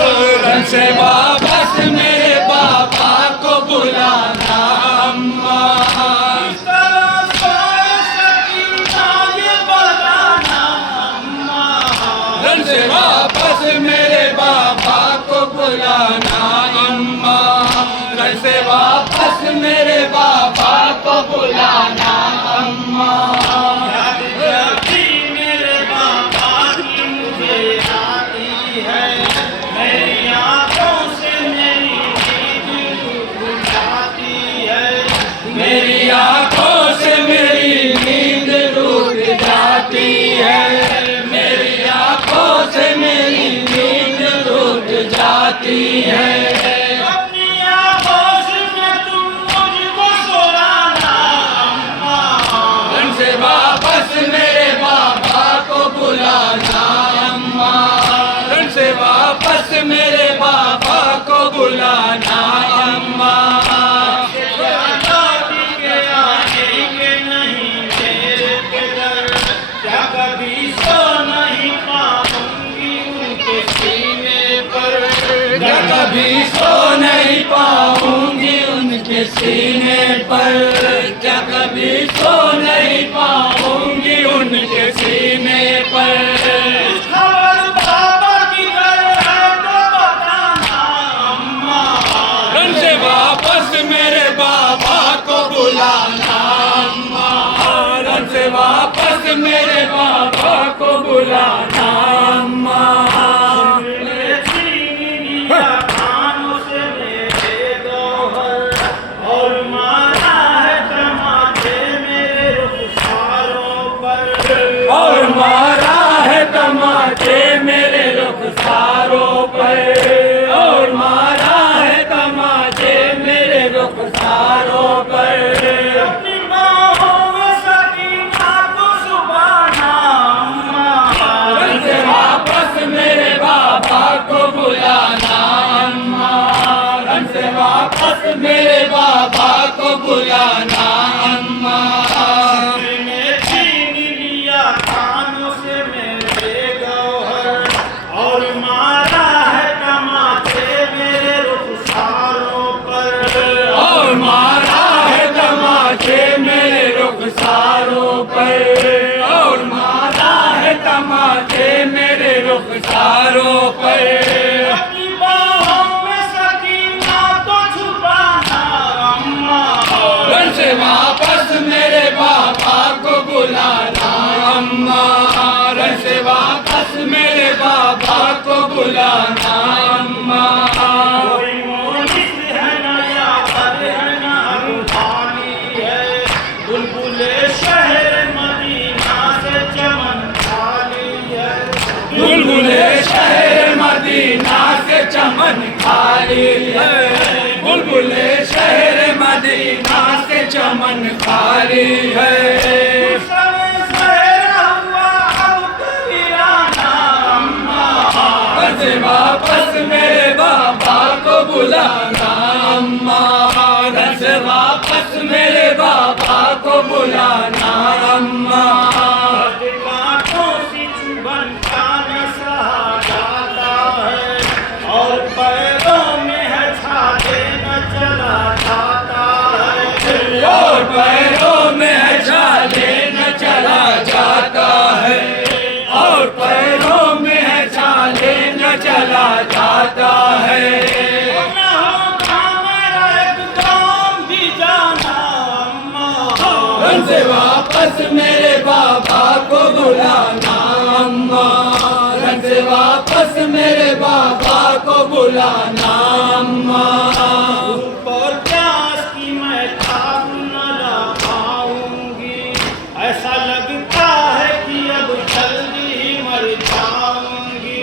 Run से वापस मेरे बाबा को बुलाना अम्मा। इस तरह सोए सकीना ये बताना अम्मा। रन से वापस मेरे बाबा को बुलाना अम्मा। रन से वापस मेरे बाबा को बुलाना अम्मा। याद जब भी मेरे बाबा की मुझे आती है, मेरी आंखों से मेरी नींद टूट जाती है। मेरी आंखों से मेरी नींद टूट जाती है। मेरी आंखों से मेरी नींद टूट जाती है। अपनी आंखों में तुम मुझको सुलाना अम्मा। रन से वापस मेरे बाबा को बुलाना अम्मा। रन से वापस मेरे बाबा को बुलाना अम्मा। लौट के आएंगे नहीं मेरे किधर, क्या कभी सो नहीं पाऊंगी उनके सीने पर। मैं कभी सो नहीं पाऊंगी उनके सीने पर। क्या कभी सो नहीं पाऊंगी उनके सीने पर। खबर बाबा की घर है तो बताना अम्मा। रन से वापस मेरे बाबा को बुलाना अम्मा। रन से वापस मेरे बाबा को बुलाना अम्मा। खानों से मेरे गौहर और मारा है टमाटे मेरे रुखसारों पर। और मारा है तमाचे मेरे रुखसारों पर। और मारा है तमाचे मेरे रुखसारों पर। अपनी बाहों में सकीना को सुभाना अम्मा। रन से वापस मेरे बाबा को बुलाना अम्मा। रन से वापस मेरे बाबा को बुलाना अम्मा। मैंने छीन लिया खानों से मेरे गौहर और मारा है टमाटे मेरे रुखसारों पर। और मारा है तमाचे मेरे रुखसारों पर। और मारा है तमाचे मेरे रुखसारों पर। अपनी बाहों में सकीना को छुपाना अम्मा। रन से वापस मेरे बाबा को बुलाना अम्मा। रन से वापस मेरे बाबा को बुलाना अम्मा। कोई मोहित है ना यार है ना रूहानी है, बुलबुले शहर मदीना से चमन खाली है। बुलबुले शहर मदीना से चमन खाली है। बुलबुले शहर मदीना से चमन खाली है। रन से वापस मेरे बाबा को बुलाना अम्मा। रन से वापस मेरे बाबा को बुलाना अम्मा। और पैरों में है छाले न चला जाता है। और पैरों में है छाले न चला जाता है। और पैरों में है छाले न चला जाता है। न होगा मेरा एकदम भी जाना अम्मा। रन से वापस मेरे बाबा को बुलाना अम्मा। रन से वापस मेरे बाबा को बुलाना अम्मा। ऊपर प्यास की मैं खाब न ला पाऊंगी, ऐसा लगता है कि अब जल्दी ही मर जाऊंगी।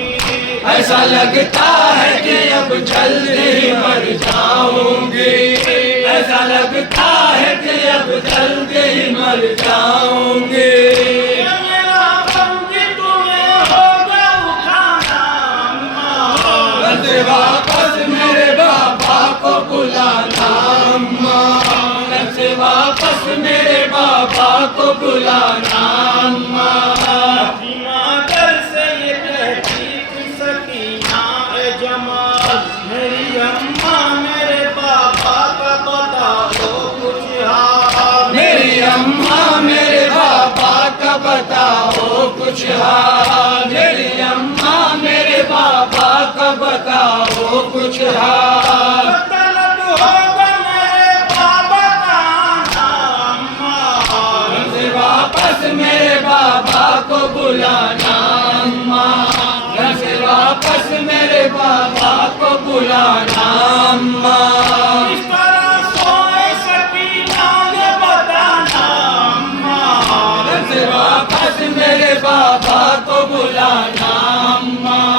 ऐसा लगता है कि अब जल्दी ही मर जाऊंगी। ऐसा लगता है कि अब जल्दी ही मर जाऊंगी। ये मेरा गम भी तुम्हें होगा उठाना अम्मा। रन से वापस मेरे बाबा को बुलाना अम्मा। रन से वापस मेरे बाबा को बुलाना अम्मा। अपनी माँ घर से ये कहती थी सकीना ए जमा कुछ हाल, मेरी अम्मा मेरे बाबा का बताओ कुछ हाल। तलब होगा मेरे बाबा का आना अम्मा, से वापस मेरे बाबा को बुलाना अम्मा, घर से वापस मेरे बाबा को बुलाना अम्मा। इस तरह सोए सकीना ये बताना अम्मा, घर से वापस मेरे बाबा को बुलाना अम्मा।